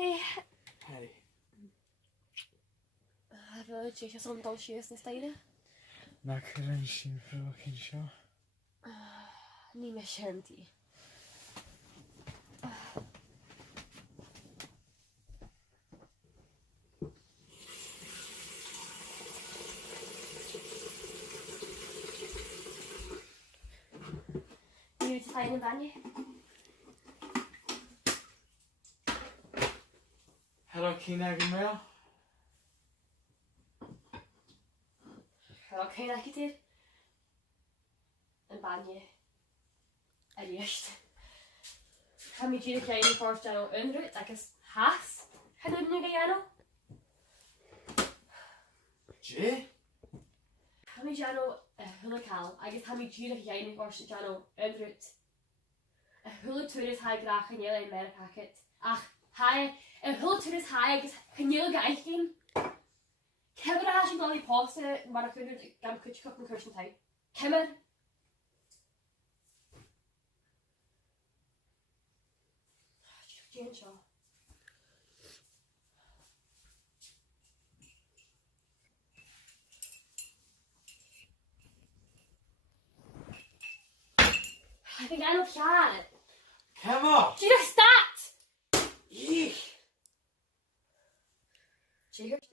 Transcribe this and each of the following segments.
Hei. Hei. Har du ikke sånn dansjøs neste ide? Na cyran sy'n ffrog yn sio. Ni med kjent i. Ni vil ta inn en vann i? Helo cyn ag yn meo? Oké, dat je het hier. Een baanje. En juist. Ga met jullie kleine voorstellen onder. Dat is haast. Ga doen nu Jano. Je? Ga met Jano hulk haal. Ik ga met jullie kleine voorstellen Jano onder. Een hulk toe is hij graag een heel in mijn pakket. Ach, hij een hulk toe is hij een heel geïcht. Cymru a sy'n dod i post mae'r chwyrdd gam cwtch cwp yn cwrs yn tai. Cymru. Jane Shaw. I think I know Llad. Cemo! Ti'n stat! Ich! Cheers.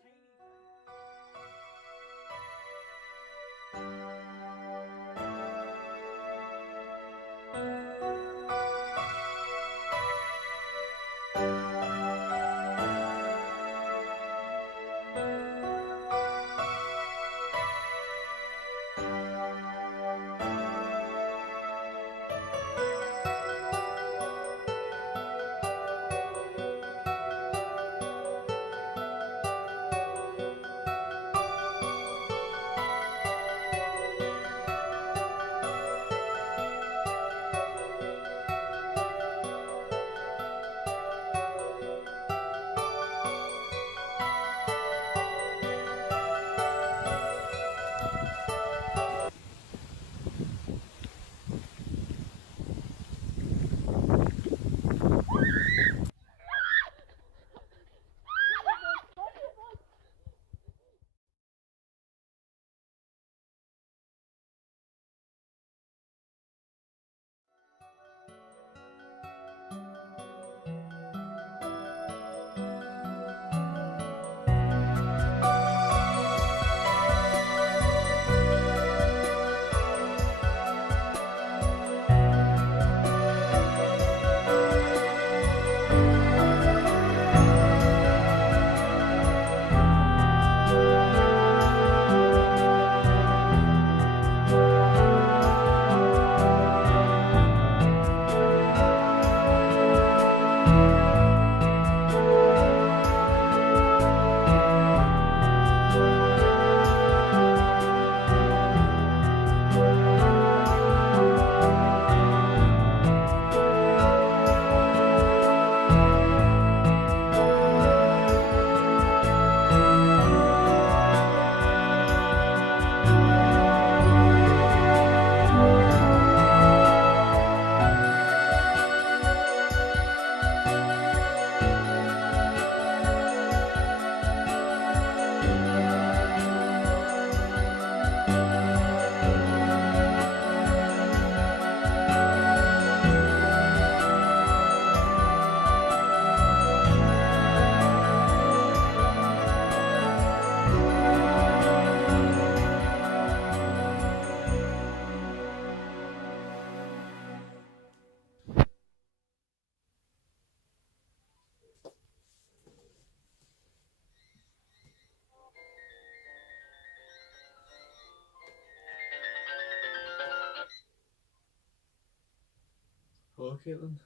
Hello, Caitlin.